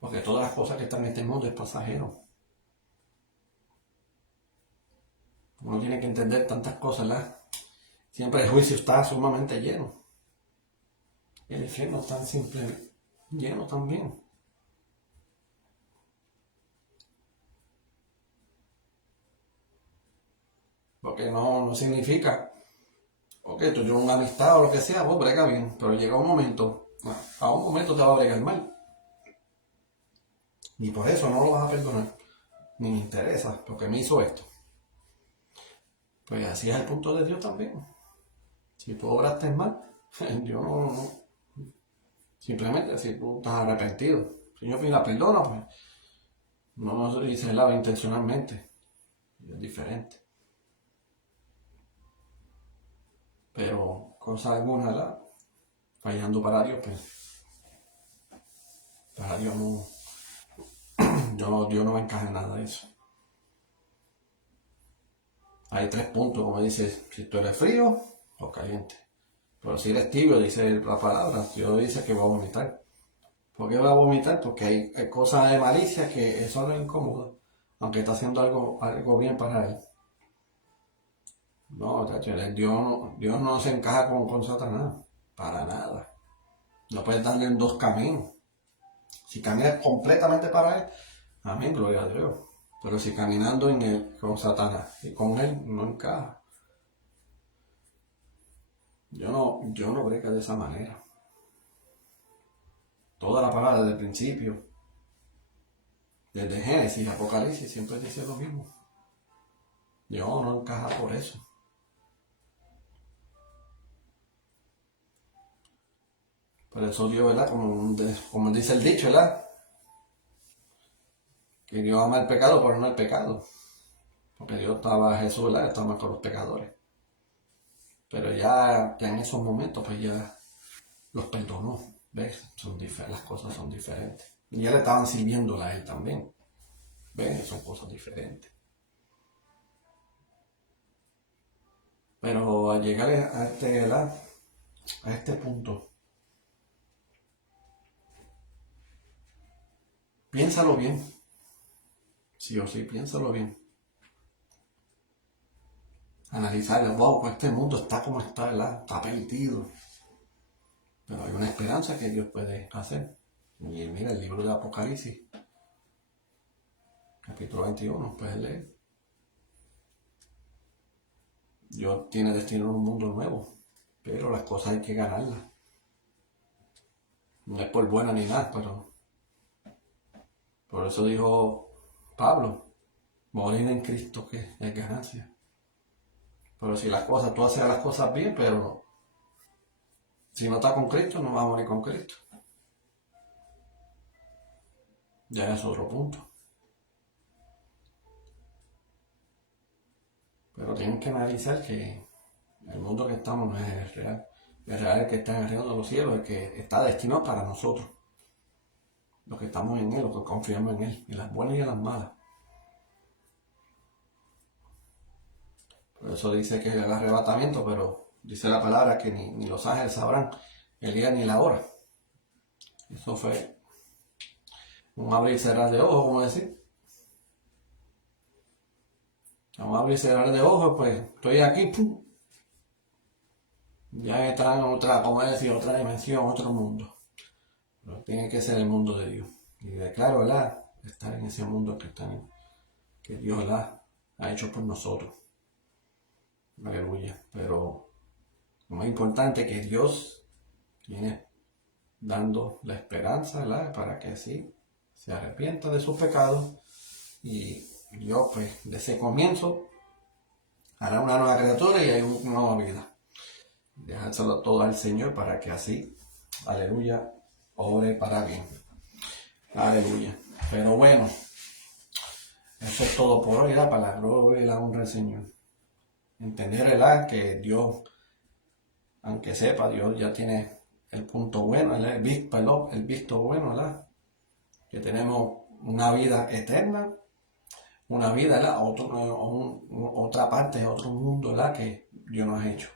Porque todas las cosas que están en este mundo es pasajero. Uno tiene que entender tantas cosas, ¿verdad? Siempre el juicio está sumamente lleno. Y el infierno está siempre lleno también. Porque no significa, ok, tú tienes una amistad o lo que sea, vos brega bien, pero llega un momento, a un momento te va a bregar mal. Y por eso no lo vas a perdonar. Ni me interesa, porque me hizo esto. Pues así es el punto de Dios también. Si tú obraste mal, Dios no. Simplemente si tú estás arrepentido. Si yo la perdona, pues no lo hice lava intencionalmente. Es diferente. Pero cosa alguna, ¿verdad?, fallando para Dios, pues para Dios no. Dios no me encaja en nada de eso. Hay 3 puntos, como dice, si tú eres frío o caliente. Pero si eres tibio, dice la palabra, Dios dice que va a vomitar. ¿Por qué va a vomitar? Porque hay cosas de malicia que eso lo incomoda, aunque está haciendo algo bien para él. No, Dios no se encaja con Satanás, para nada. No puedes darle en 2 caminos. Si caminas completamente para él, amén, gloria a Dios. Pero si caminando en él, con Satanás y con él, no encaja. Yo no breca de esa manera. Toda la palabra desde el principio, desde Génesis, Apocalipsis, siempre dice lo mismo. Dios no encaja por eso. Por eso Dios, ¿verdad? Como dice el dicho, ¿verdad? Que Dios ama el pecado, pero no el pecado. Porque Dios estaba, Jesús, ¿verdad? Estaba con los pecadores. Pero ya en esos momentos, pues ya los perdonó. ¿Ves? Las cosas son diferentes. Y ya le estaban sirviéndola a él también. ¿Ves? Son cosas diferentes. Pero al llegar a este punto, piénsalo bien. Sí o sí, piénsalo bien. Analizar, wow, pues este mundo está como está, ¿verdad? Está perdido. Pero hay una esperanza que Dios puede hacer. Y mira, el libro de Apocalipsis, capítulo 21, puedes leer. Dios tiene destino en un mundo nuevo, pero las cosas hay que ganarlas. No es por buena ni nada, pero por eso dijo Pablo, morir en Cristo que es ganancia. Pero si tú haces las cosas bien, pero si no estás con Cristo, no vas a morir con Cristo. Ya es otro punto. Pero tienen que analizar que el mundo que estamos no es el real. El real es el que está en el reino de los cielos, el que está destinado para nosotros. Los que estamos en Él, los que confiamos en Él, en las buenas y en las malas. Por eso dice que es el arrebatamiento, pero dice la palabra que ni los ángeles sabrán el día ni la hora. Eso fue un abrir y cerrar de ojos, como decir. Un abrir y cerrar de ojos, pues estoy aquí, ¡pum! Ya está en otra, como decir, otra dimensión, otro mundo. Pero tiene que ser el mundo de Dios. Y declaro, ¿verdad? Estar en ese mundo que Dios, ¿verdad? Ha hecho por nosotros. Aleluya. Pero lo más importante es que Dios tiene dando la esperanza, ¿verdad? Para que así se arrepienta de sus pecados y Dios, pues, de ese comienzo hará una nueva criatura y hay una nueva vida. Dejárselo todo al Señor para que así, aleluya, obre para bien. Aleluya. Pero bueno, eso es todo por hoy, ¿verdad? Para la gloria y la honra del Señor. Entender, ¿verdad? Que Dios, aunque sepa, Dios ya tiene el punto bueno, el visto bueno, ¿verdad? Que tenemos una vida eterna, una vida, ¿verdad? Otra parte, otro mundo, ¿verdad? Que Dios nos ha hecho.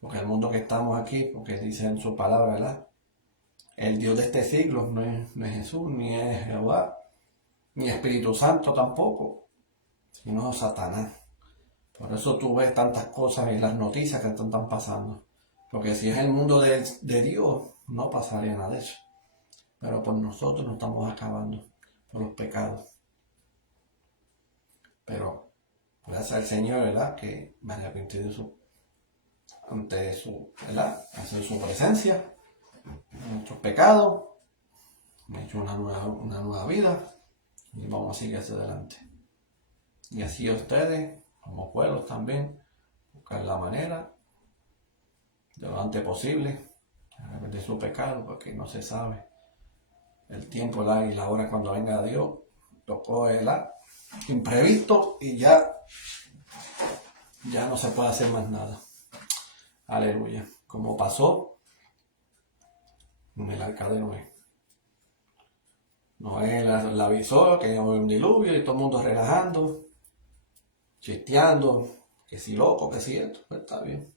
Porque el mundo que estamos aquí, porque dice en su palabra, ¿verdad? El Dios de este siglo no es Jesús, ni es Jehová, ni Espíritu Santo tampoco, sino Satanás. Por eso tú ves tantas cosas en las noticias que están pasando. Porque si es el mundo de Dios, no pasaría nada de eso. Pero por nosotros nos estamos acabando, por los pecados. Pero gracias al Señor, ¿verdad? Que me arrepentí ante su, ¿verdad? Ante su presencia, nuestros pecados, me he hecho una nueva vida y vamos a seguir hacia adelante. Y así ustedes, como pueblos también, buscar la manera de lo antes posible, arrepentir su pecado, porque no se sabe el tiempo y la hora cuando venga Dios, tocó el imprevisto y ya no se puede hacer más nada. Aleluya. Como pasó en el arca de Noé. Noé la avisó que iba a haber un diluvio y todo el mundo relajando, chisteando, que si loco, que si esto, pues está bien.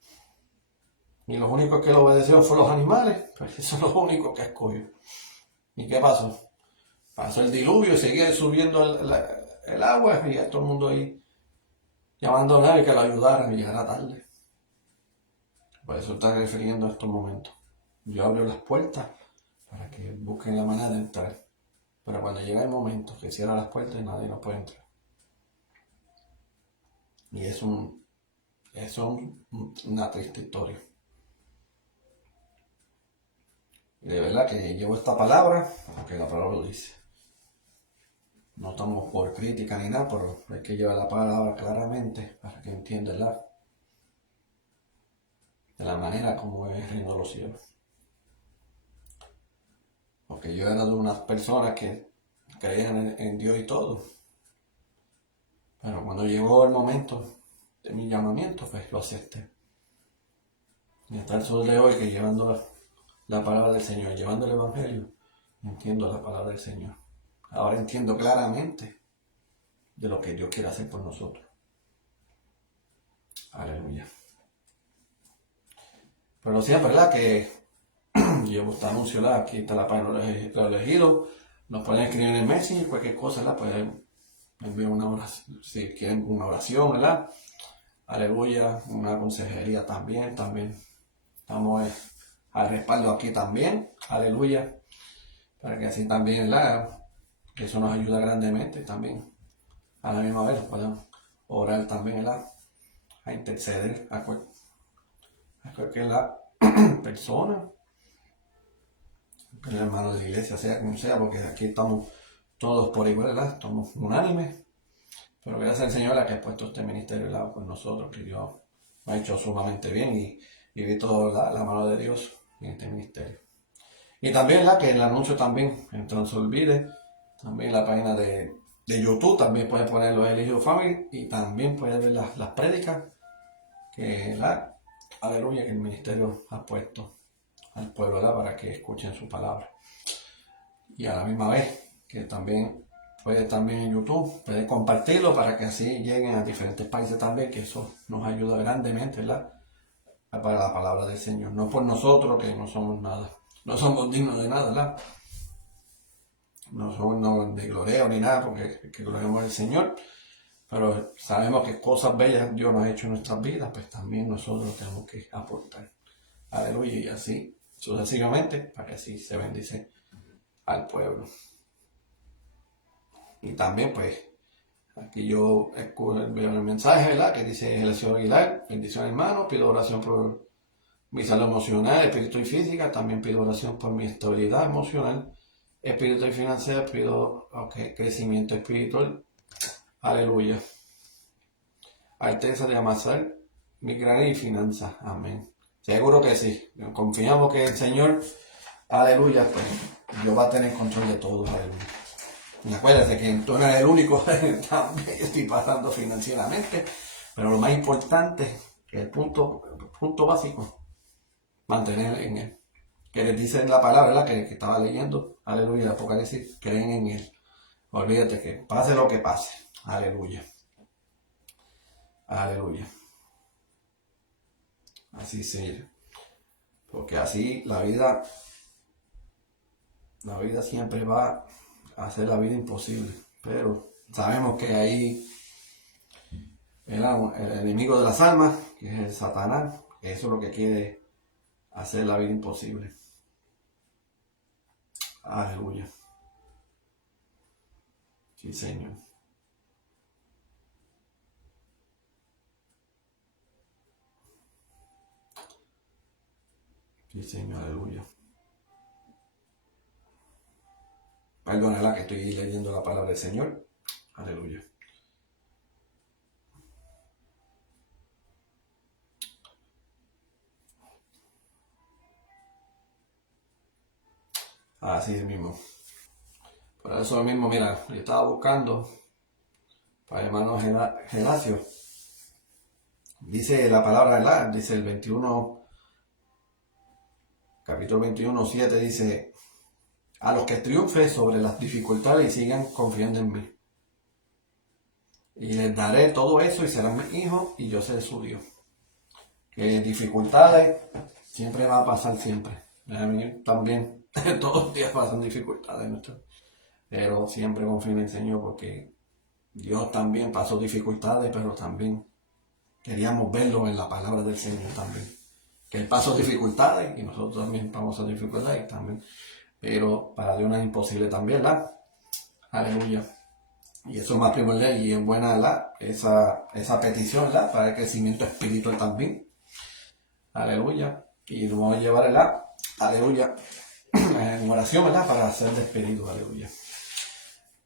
Y los únicos que lo obedecieron fueron los animales, pues eso es lo único que escogió. ¿Y qué pasó? Pasó el diluvio y seguía subiendo el agua y todo el mundo ahí llamando a nadie que lo ayudara y ya era tarde. Por eso está refiriendo a estos momentos. Yo abro las puertas para que busquen la manera de entrar. Pero cuando llega el momento que cierra las puertas y nadie nos puede entrar. Y es una triste historia. Y de verdad que llevo esta palabra porque la palabra lo dice. No estamos por crítica ni nada, pero hay que llevar la palabra claramente para que entiendan de la manera como es el reino de los cielos. que yo era de unas personas que creían en Dios y todo. Pero cuando llegó el momento de mi llamamiento, pues lo acepté. Y hasta el sol de hoy, que llevando la palabra del Señor, llevando el Evangelio, entiendo la palabra del Señor. Ahora entiendo claramente de lo que Dios quiere hacer por nosotros. Aleluya. Pero sí es verdad que yo te anuncio, aquí está la página de los elegidos. Nos pueden escribir en el Messenger, cualquier cosa, pueden enviar una oración, si quieren una oración, ¿verdad? Aleluya, una consejería también estamos al respaldo aquí también, aleluya, para que así también, ¿verdad? Que eso nos ayuda grandemente también. A la misma vez pueden orar también, ¿verdad? A interceder a cualquier persona, el hermano de la iglesia, sea como sea, porque aquí estamos todos por igual, ¿verdad? Estamos unánimes. Pero gracias al Señor a que ha puesto este ministerio al lado con nosotros, que Dios lo ha hecho sumamente bien y visto la mano de Dios en este ministerio. Y también que el anuncio también, entonces no se olvide, también la página de YouTube, también puede poner los Elegidos Family y también puede ver las prédicas que aleluya, que el ministerio ha puesto al pueblo, ¿verdad? Para que escuchen su palabra. Y a la misma vez que también puede también en YouTube, puede compartirlo para que así lleguen a diferentes países también, que eso nos ayuda grandemente, ¿verdad? Para la palabra del Señor. No por nosotros, que no somos nada, no somos dignos de nada, ¿verdad? No somos de gloria ni nada, porque que gloriamos al Señor, pero sabemos que cosas bellas Dios nos ha hecho en nuestras vidas, pues también nosotros tenemos que aportar. Aleluya, y así sucesivamente, para que así se bendice al pueblo. Y también, pues, aquí yo veo el mensaje, ¿verdad? Que dice el Señor Aguilar, bendición hermano, pido oración por mi salud emocional, espíritu y física, también pido oración por mi estabilidad emocional, espíritu y financiera, pido crecimiento espiritual, aleluya. Alteza de amasar mi gran y finanzas, amén. Seguro que sí, confiamos que el Señor, aleluya, pues Dios va a tener control de todo, aleluya. Y acuérdense que tú no eres el único que estoy pasando financieramente, pero lo más importante, que el punto básico, mantener en Él. Que les dice en la palabra, ¿verdad? Que estaba leyendo, aleluya, el Apocalipsis, creen en Él. Olvídate que pase lo que pase, aleluya. Aleluya. Así sea. Porque así la vida siempre va a hacer la vida imposible. Pero sabemos que ahí el enemigo de las almas, que es el Satanás, eso es lo que quiere hacer la vida imposible. Aleluya. Sí, Señor. Sí, Señor, aleluya. Perdónala que estoy leyendo la palabra del Señor. Aleluya. Así es mismo. Por eso mismo, mira, yo estaba buscando para el hermano Gelacio. Dice la palabra, ¿verdad? Dice el 21, capítulo 21, 7, dice: a los que triunfen sobre las dificultades y sigan confiando en mí. Y les daré todo eso y serán mis hijos y yo seré su Dios. Que dificultades siempre va a pasar siempre. A mí también, todos los días pasan dificultades, pero siempre confío en el Señor porque Dios también pasó dificultades, pero también queríamos verlo en la palabra del Señor también. Que Él pasó dificultades y nosotros también pasamos dificultades también. Pero para Dios no es imposible también, ¿verdad? Aleluya. Y eso es más primordial y es buena, ¿verdad? Esa petición, ¿verdad? Para el crecimiento espiritual también. Aleluya. Y lo vamos a llevar, ¿verdad? Aleluya. En oración, ¿verdad? Para ser despedido. Aleluya.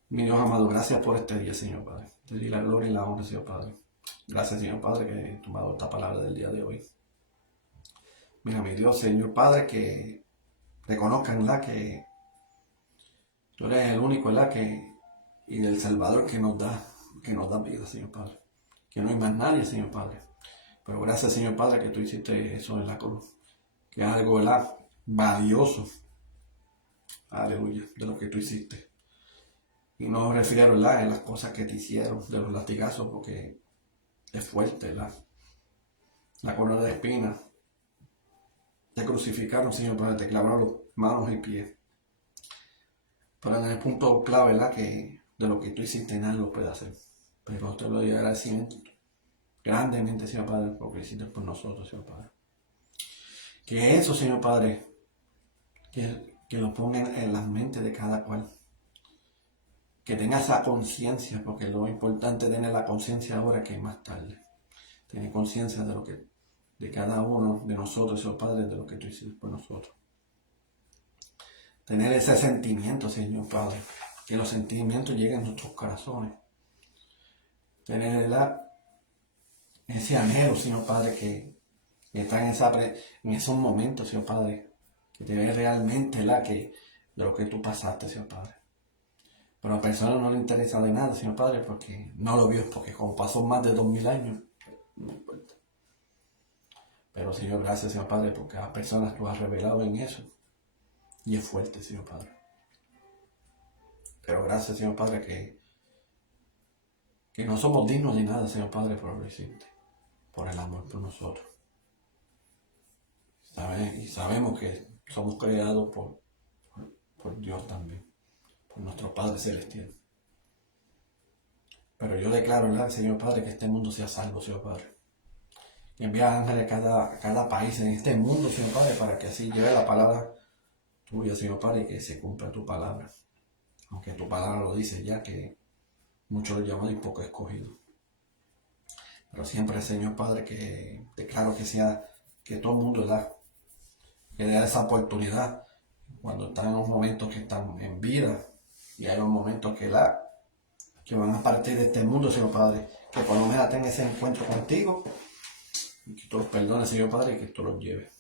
Mi Dios amado, gracias por este día, Señor Padre. Te doy la gloria y la honra, Señor Padre. Gracias, Señor Padre, que tú me has dado esta palabra del día de hoy. Mira, mi Dios, Señor Padre, que reconozcan, ¿verdad? Que Tú eres el único, ¿verdad? Y el Salvador que nos da vida, Señor Padre. Que no hay más nadie, Señor Padre. Pero gracias, Señor Padre, que tú hiciste eso en la cruz. Que es algo, ¿verdad? Valioso. Aleluya, de lo que tú hiciste. Y no me refiero, ¿verdad?, en las cosas que te hicieron, de los latigazos, porque es fuerte, ¿verdad? La corona de espinas. Te crucificaron, Señor Padre, te clavaron manos y pies. Pero en el punto clave, ¿verdad?, que de lo que tú hiciste nada lo puede hacer. Pero te lo doy agradecimiento grandemente, Señor Padre, porque hiciste por nosotros, Señor Padre. Que eso, Señor Padre, que lo pongan en las mentes de cada cual. Que tenga esa conciencia, porque lo importante es tener la conciencia ahora que más tarde. Tener conciencia de lo que, de cada uno de nosotros, Señor Padre, de lo que tú hiciste por nosotros. Tener ese sentimiento, Señor Padre, que los sentimientos lleguen a nuestros corazones. Tener ese anhelo, Señor Padre, que está en esos momentos, Señor Padre, que te ve realmente de lo que tú pasaste, Señor Padre. Pero a la persona no le interesa de nada, Señor Padre, porque no lo vio, porque como pasó más de 2000 años, no importa. Pero, Señor, gracias, Señor Padre, porque a las personas tú has revelado en eso. Y es fuerte, Señor Padre. Pero gracias, Señor Padre, que no somos dignos de nada, Señor Padre, por lo hiciste, por el amor por nosotros. Y sabemos que somos creados por Dios también, por nuestro Padre Celestial. Pero yo declaro, ¿verdad?, Señor Padre, que este mundo sea salvo, Señor Padre. Que envía ángeles a cada país en este mundo, Señor Padre, para que así lleve la palabra tuya, Señor Padre, y que se cumpla tu palabra. Aunque tu palabra lo dice ya, que muchos lo llaman y poco escogido. Pero siempre, Señor Padre, que declaro que todo el mundo, ¿verdad?, que le da esa oportunidad cuando están en los momentos que están en vida, y hay unos momentos que van a partir de este mundo, Señor Padre, que por lo menos tengan ese encuentro contigo, y que tú los perdones, Señor Padre, y que tú los lleves.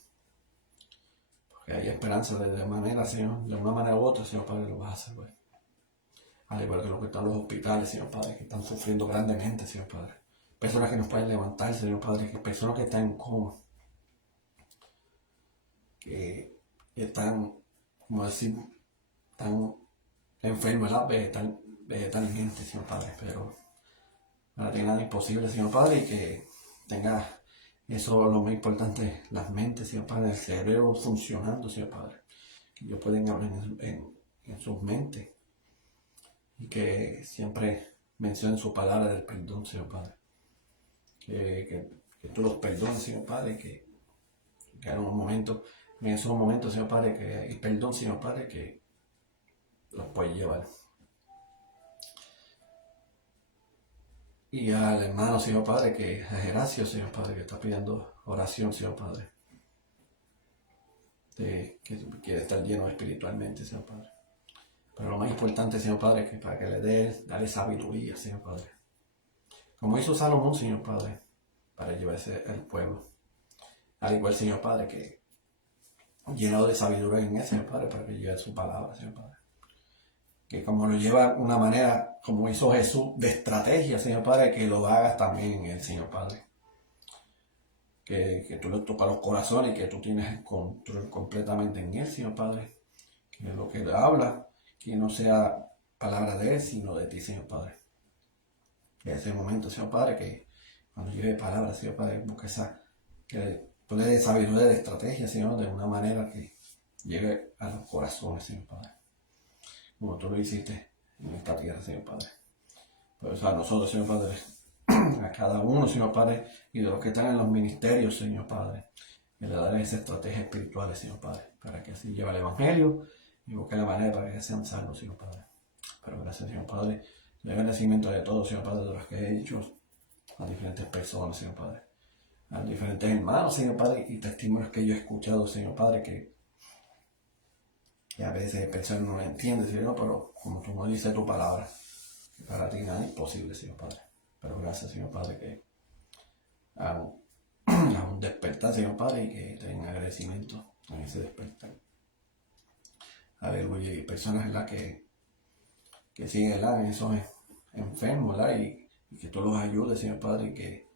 Porque hay esperanza de manera, Señor, de una manera u otra, Señor Padre, lo vas a hacer, güey. Al igual que los que están en los hospitales, Señor Padre, que están sufriendo grandemente, Señor Padre. Personas que no pueden levantar, Señor Padre, que personas que están en coma, que están, como decir, tan enfermos, ¿verdad?, vegetalmente, Señor Padre, pero no tenga nada imposible, Señor Padre, y que tenga eso, lo más importante, las mentes, Señor Padre, el cerebro funcionando, Señor Padre, que ellos pueden hablar en sus mentes, y que siempre mencionen su palabra del perdón, Señor Padre, que tú los perdones, Señor Padre, que en esos momentos, Señor Padre, que hay perdón, Señor Padre, que los puede llevar. Y al hermano, Señor Padre, que a Geracio, Señor Padre, que está pidiendo oración, Señor Padre, que quiere estar lleno espiritualmente, Señor Padre. Pero lo más importante, Señor Padre, que para que dale sabiduría, Señor Padre. Como hizo Salomón, Señor Padre, para llevarse el pueblo. Al igual, Señor Padre, que llenado de sabiduría en él, Señor Padre, para que lleve su palabra, Señor Padre. Que como lo lleva de una manera, como hizo Jesús, de estrategia, Señor Padre, que lo hagas también en él, Señor Padre. Que tú le tocas los corazones y que tú tienes el control completamente en él, Señor Padre. Que lo que le habla, que no sea palabra de él, sino de ti, Señor Padre. Que ese momento, Señor Padre, que cuando lleve palabras, Señor Padre, busque que tú le des sabiduría de estrategia, Señor, de una manera que llegue a los corazones, Señor Padre. Como tú lo hiciste en esta tierra, Señor Padre. Pues a nosotros, Señor Padre, a cada uno, Señor Padre, y de los que están en los ministerios, Señor Padre, que le daré esas estrategias espirituales, Señor Padre, para que así lleve el Evangelio y busque la manera para que sean salvos, Señor Padre. Pero gracias, Señor Padre, le agradecimiento de todos, Señor Padre, de los que he dicho a diferentes personas, Señor Padre, a diferentes hermanos, Señor Padre, y testimonios que yo he escuchado, Señor Padre, que a veces el personas no lo entiende, Señor, pero como tú nos dices tu palabra, que para ti nada es imposible, Señor Padre. Pero gracias, Señor Padre, que a un despertar, Señor Padre, y que tengan agradecimiento en ese despertar. Aleluya. Y personas en las que que siguen, ¿verdad?, en esos enfermos, ¿verdad?, y que tú los ayudes, Señor Padre,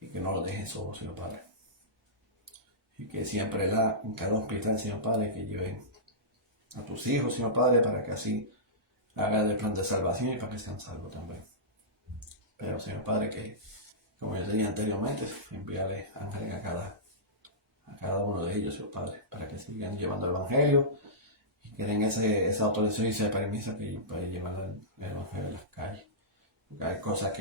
y que no los dejes solos, Señor Padre. Y que siempre, ¿verdad?, en cada hospital, Señor Padre, que lleven a tus hijos, Señor Padre, para que así hagan el plan de salvación y para que sean salvos también. Pero, Señor Padre, que, como yo dije anteriormente, envíale ángeles a cada uno de ellos, Señor Padre, para que sigan llevando el Evangelio y que den esa autorización y ese permiso que para llevar el Evangelio a las calles. Porque hay cosas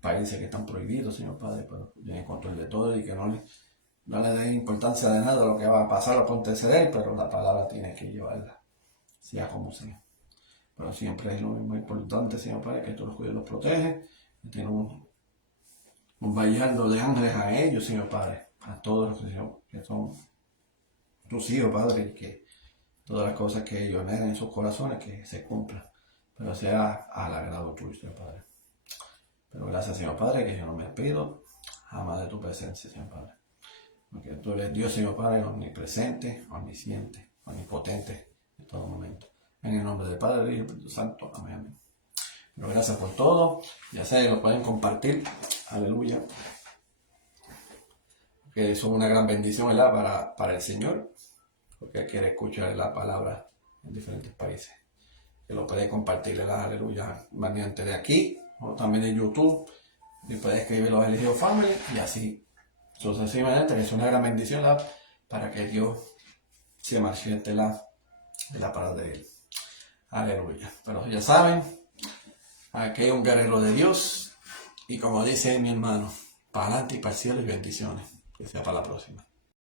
países que están prohibidos, Señor Padre, pero tienen control de todo y que no le den importancia de nada a lo que va a pasar o acontecer, pero la palabra tiene que llevarla, sea como sea. Pero siempre es lo mismo importante, Señor Padre, que tú los cuides y los proteges, que tienen un vallado de ángeles a ellos, Señor Padre, a todos los que son tus hijos, Padre, y que todas las cosas que ellos anhelan en sus corazones, que se cumplan, pero sea al agrado tuyo, Señor Padre. Pero gracias, Señor Padre, que yo no me despido jamás de tu presencia, Señor Padre. Porque tú eres Dios, Señor Padre, omnipresente, omnisciente, omnipotente en todo momento. En el nombre del Padre, del Hijo y del Espíritu Santo. Amén, amén. Pero gracias por todo. Ya sé, lo pueden compartir. Aleluya. Que son una gran bendición, ¿verdad?, para el Señor. Porque Él quiere escuchar la palabra en diferentes países. Que lo puede compartir, ¿verdad?, aleluya, mediante de aquí o también de YouTube. Y puede escribir los elegidos family y así sucesivamente, que es una gran bendición, ¿verdad?, para que Dios se manifieste de la palabra de Él. Aleluya. Pero ya saben, aquí hay un guerrero de Dios y como dice mi hermano, para adelante y para el cielo y bendiciones. Que sea para la próxima.